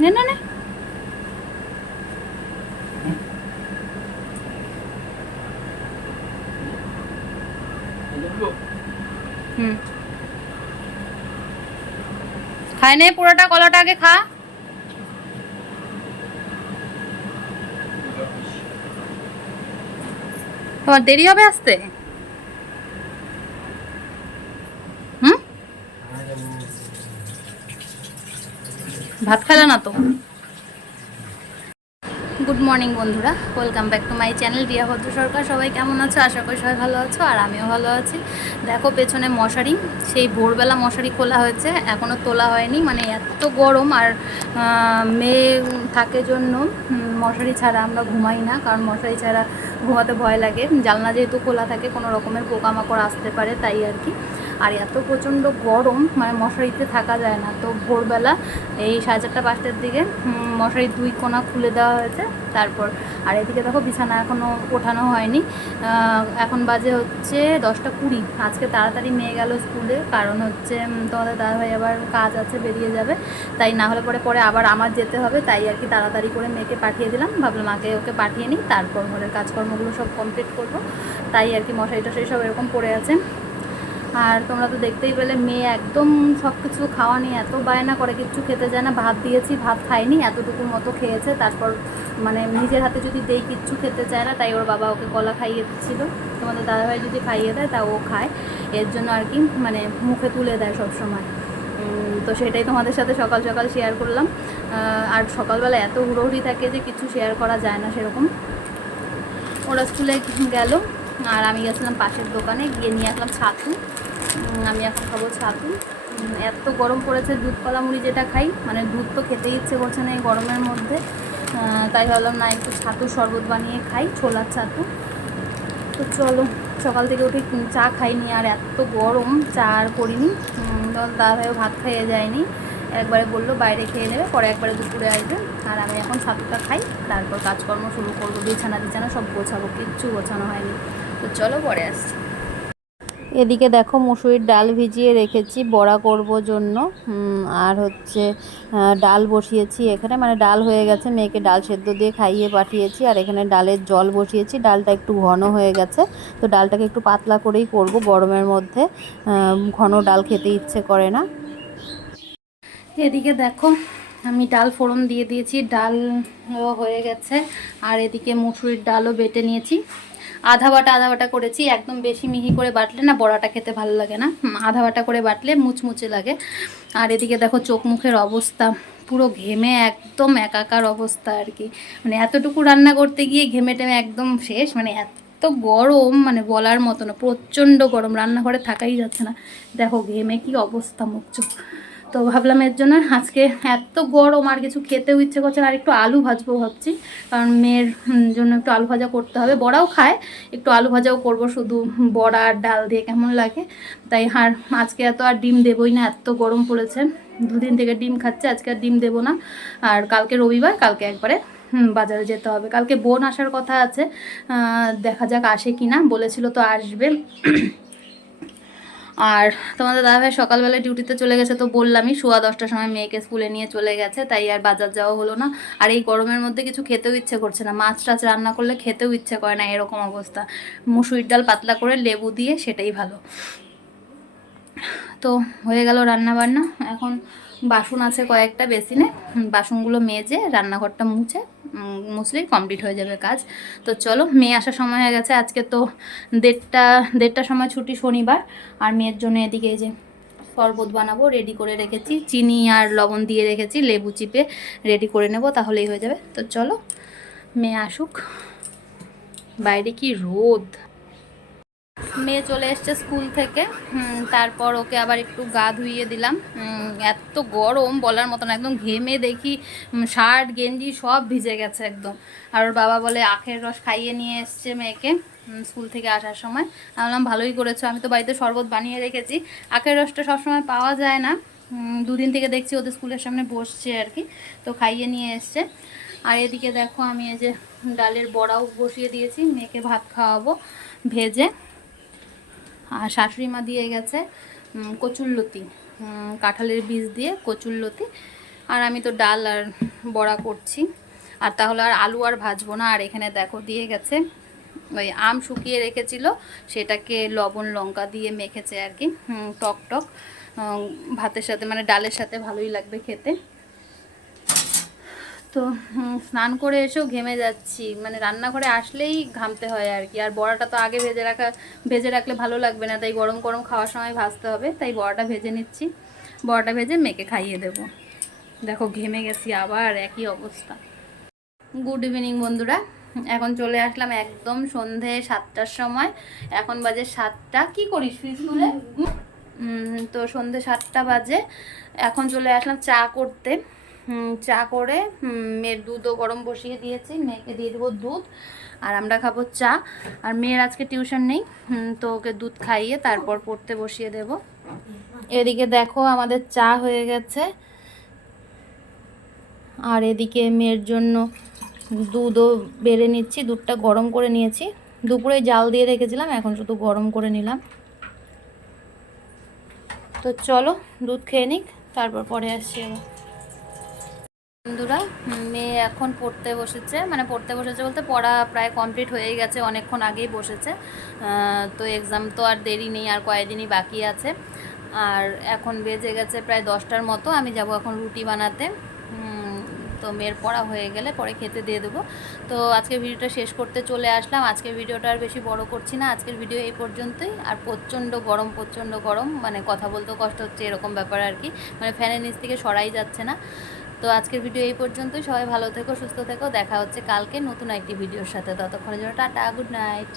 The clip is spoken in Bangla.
নে না হুম। নে পুরোটা কলাটা আগে খা। তোমার দেরি হবে আসতে হুম ভাত খেলে না তো? গুড মর্নিং বন্ধুরা। Welcome back to my channel Riya Bhadra Sarkar সবাই কেমন আছো? আশা করি সবাই ভালো আছো, আর আমিও ভালো আছি। দেখো, পেছনে মশারি। সেই ভোরবেলা মশারি খোলা হয়েছে এখনও তোলা হয়নি। মানে এত গরম, আর মেয়ে থাকে জন্য মশারি ছাড়া আমরা ঘুমাই না, কারণ মশারি ছাড়া ঘুমাতে ভয় লাগে। জানলা যেহেতু খোলা থাকে, কোনো রকমের পোকামাকড় আসতে পারে, তাই আর কি। আর এত প্রচণ্ড গরম মানে মশারিতে থাকা যায় না। তো ভোরবেলা এই সাড়ে চারটা পাঁচটার দিকে উম, মশারির দুই কোণা খুলে দেওয়া হয়েছে। তারপর আর এদিকে দেখো বিছানা এখনও ওঠানো হয়নি। এখন বাজে হচ্ছে দশটা কুড়ি। আজকে তাড়াতাড়ি মেয়ে গেল স্কুলে কারণ হচ্ছে তোমাদের দাদাভাই আবার কাজ আছে বেরিয়ে যাবে। তাই না হলে পরে পরে আবার আমার যেতে হবে। তাই আর কি তাড়াতাড়ি করে মেয়েকে পাঠিয়ে দিলাম। ভাবলাম মাকে ওকে পাঠিয়ে নিই। তারপর ঘরের কাজকর্মগুলো সব কমপ্লিট করব। তাই আর কি মশারি টশারি সব এরকম পড়ে আছে। আর তোমরা তো দেখতেই পেলে মেয়ে একদম সব কিছু খাওয়া নিয়ে এত বায়না করে, কিচ্ছু খেতে যায় না। ভাত দিয়েছি, ভাত খায়নি এতটুকুর মতো খেয়েছে। তারপর মানে নিজের হাতে যদি দেই, কিচ্ছু খেতে চায় না। তাই ওর বাবা ওকে কলা খাইয়ে দিচ্ছিল। তোমাদের দাদাভাই যদি খাইয়ে দেয়, তা ও খায়। এর জন্য আর কি মানে মুখে তুলে দেয় সব সময় তো সেটাই তোমাদের সাথে সকাল সকাল শেয়ার করলাম। আর সকালবেলা এত হুড়োহুড়ি থাকে যে, কিছু শেয়ার করা যায় না সেরকম। ওরা স্কুলে গেল। আর আমি গেছিলাম পাশের দোকানে গিয়ে নিয়ে আসলাম ছাতু। আমি এখন খাব ছাতু। এত গরম পড়েছে দুধ কলা মুড়ি যেটা খাই মানে দুধ তো খেতেই ইচ্ছে করছে না এই গরমের মধ্যে। তাই ভাবলাম না একটু ছাতু শরবত বানিয়ে খাই ছোলার ছাতু। তো চলো সকাল থেকে উঠে চা খাইনি আর এত গরম চা আর করিনি। উম, তখন দাদা ভাইও ভাত খাইয়ে যায়নি। একবারে বলল বাইরে খেয়ে নেবে পরে একবারে দুপুরে আসবে। আর আমি এখন ছাতুটা খাই তারপর কাজকর্ম শুরু করব বিছানা বিছানা সব গোছাবো কিচ্ছু গোছানো হয়নি। তো চলো পরে আসছি। এদিকে দেখো মুসুরির ডাল ভিজিয়ে রেখেছি, বড়া করব জন্য। আর হচ্ছে ডাল বসিয়েছি এখানে। মানে ডাল হয়ে গেছে, মেয়েকে ডাল সেদ্ধ দিয়ে খাইয়ে পাঠিয়েছি, আর এখানে ডালের জল বসিয়েছি। ডালটা একটু ঘন হয়ে গেছে, তো ডালটাকে একটু পাতলা করেই করব গরমের মধ্যে। ঘন ডাল খেতে ইচ্ছে করে না। এদিকে দেখো, আমি ডাল ফোড়ন দিয়ে দিয়েছি। ডাল হয়ে গেছে, আর এদিকে মুসুরির ডালও বেটে নিয়েছি। আধা বাটা আধা বাটা করেছি। একদম বেশি মিহি করে বাটলে না বড়াটা খেতে ভালো লাগে না। আধা বাটা করে বাটলে মুচমুচে লাগে। আর এদিকে দেখো চোখ মুখের অবস্থা পুরো ঘেমে একদম একাকার অবস্থা আর কি। মানে এতটুকু রান্না করতে গিয়ে ঘেমে টেমে একদম শেষ। মানে এত গরম মানে বলার মতো না, প্রচণ্ড গরম। রান্নাঘরে থাকাই যাচ্ছে না। দেখো ঘেমে কি অবস্থা মুখ চোখ। তো ভাবলাম এর জন্য আজকে এত গরম আর কিছু খেতেও ইচ্ছে করছে আর একটু আলু ভাজবো ভাবছি। কারণ মেয়ের জন্য একটু আলু ভাজা করতে হবে। বড়াও খায়, একটু আলু ভাজাও করব, শুধু বড়া আর ডাল দিয়ে কেমন লাগে। তাই আর আজকে এত আর ডিম দেবই না, এত গরম পড়েছে। দুদিন থেকে ডিম খাচ্ছে, আজকে আর ডিম দেবো না। আর কালকে রবিবার, কালকে একবারে বাজারে যেতে হবে। কালকে বোন আসার কথা আছে দেখা যাক আসে কি না বলেছিল তো আসবে। আর তোমাদের দাদাভাই সকালবেলা ডিউটিতে চলে গেছে তো বললামই সোয়া দশটার সময় মেয়েকে স্কুলে নিয়ে চলে গেছে, তাই আর বাজার যাওয়া হলো না। আর এই গরমের মধ্যে কিছু খেতেও ইচ্ছে করছে না, মাছ টাছ রান্না করলে খেতেও ইচ্ছে করে না এরকম অবস্থা। মুসুরির ডাল পাতলা করে লেবু দিয়ে সেটাই ভালো। তো হয়ে গেল রান্না বান্না এখন বাসন আছে কয়েকটা বেসিনে বাসনগুলো মেজে রান্নাঘরটা মুছে মুছলেই কমপ্লিট হয়ে যাবে কাজ। তো চলো, মেয়ে আসার সময় হয়ে গেছে, আজকে তো দেড়টা, দেড়টার সময় ছুটি শনিবার, আর মেয়ের জন্য এদিকে এই যে শরবত বানাবো রেডি করে রেখেছি, চিনি আর লবণ দিয়ে রেখেছি, লেবু চিপে রেডি করে নেব, তাহলেই হয়ে যাবে। তো চলো, মেয়ে আসুক। বাইরে কি রোদ? মেয়ে চলে এসছে স্কুল থেকে। তারপর ওকে আবার একটু গা ধুইয়ে দিলাম। এত গরম বলার মতন একদম ঘেমে দেখি শার্ট, গেঞ্জি সব ভিজে গেছে একদম। আর ওর বাবা বলে আখের রস খাইয়ে নিয়ে এসছে মেয়েকে স্কুল থেকে আসার সময়। আমি বললাম, ভালোই করেছ, আমি তো বাড়িতে শরবত বানিয়ে রেখেছি। আখের রসটা সবসময় পাওয়া যায় না। দুদিন থেকে দেখছি ওদের স্কুলের সামনে বসছে আর কি, তো খাইয়ে নিয়ে এসছে। আর এদিকে দেখো আমি এই যে ডালের বড়াও বসিয়ে দিয়েছি, মেয়েকে ভাত খাওয়াবো, ভেজে। আর শাশুড়ি মা দিয়ে গেছে কচুরলতি কাঁঠালের বীজ দিয়ে কচুরলতি আর আমি তো ডাল আর বড়া করছি। আর তাহলে আর আলু আর ভাজবো না। আর এখানে দেখো দিয়ে গেছে, ওই আম শুকিয়ে রেখেছিল। সেটাকে লবণ, লঙ্কা দিয়ে মেখেছে আর কি। টক টক ভাতের সাথে মানে ডালের সাথে ভালোই লাগবে খেতে। তো স্নান করে এসেও ঘেমে যাচ্ছি। মানে রান্নাঘরে আসলেই ঘামতে হয় আর কি। আর বড়াটা তো আগে ভেজে রাখা ভেজে রাখলে ভালো লাগবে না। তাই গরম গরম খাওয়ার সময় ভাজতে হবে। তাই বড়াটা ভেজে নিচ্ছি। বড়াটা ভেজে মেখে খাইয়ে দেবো। দেখো ঘেমে গেছি আবার। একই অবস্থা। গুড ইভিনিং বন্ধুরা। এখন চলে আসলাম একদম সন্ধে সাতটার সময়। এখন বাজে সাতটা। কি করিস স্কুলে? তো সন্ধে সাতটা বাজে। এখন চলে আসলাম চা করতে। চা করে মেয়ের দুধও গরম বসিয়ে দিয়েছি, মেয়েকে দিয়ে দেবো দুধ, আর আমরা খাব চা। আর মেয়ের আজকে টিউশন নেই তো ওকে দুধ খাইয়ে তারপর পড়তে বসিয়ে দেব। এদিকে দেখো আমাদের চা হয়ে গেছে। আর এদিকে মেয়ের জন্য দুধও বেড়ে নিচ্ছি, দুধটা গরম করে নিয়েছি। দুপুরে জাল দিয়ে রেখেছিলাম, এখন শুধু গরম করে নিলাম। তো চলো, দুধ খেয়ে নিক, তারপর পরে আসছি আবার। বন্ধুরা মেয়ে এখন পড়তে বসেছে। মানে পড়তে বসেছে বলতে পড়া প্রায় কমপ্লিট হয়ে গেছে, অনেকক্ষণ আগেই বসেছে। তো এক্সাম তো আর দেরি নেই, আর কয়েকদিনই বাকি আছে। আর এখন বেজে গেছে প্রায় দশটার মতো, আমি যাব এখন রুটি বানাতে। তো মেয়ের পড়া হয়ে গেলে পরে খেতে দিয়ে দেবো। তো আজকের ভিডিওটা শেষ করতে চলে আসলাম। আজকের ভিডিওটা আর বেশি বড় করছি না। আজকের ভিডিও এই পর্যন্তই। আর প্রচণ্ড গরম প্রচণ্ড গরম মানে কথা বলতেও কষ্ট হচ্ছে, এরকম ব্যাপার আর কি। মানে ফ্যানের নিচ থেকে সরাই যাচ্ছে না। তো আজকের ভিডিও এই পর্যন্তই। সবাই ভালো থেকো, সুস্থ থেকো। দেখা হচ্ছে কালকে নতুন একটি ভিডিওর সাথে। ততক্ষণের জন্য টাটা, গুড নাইট।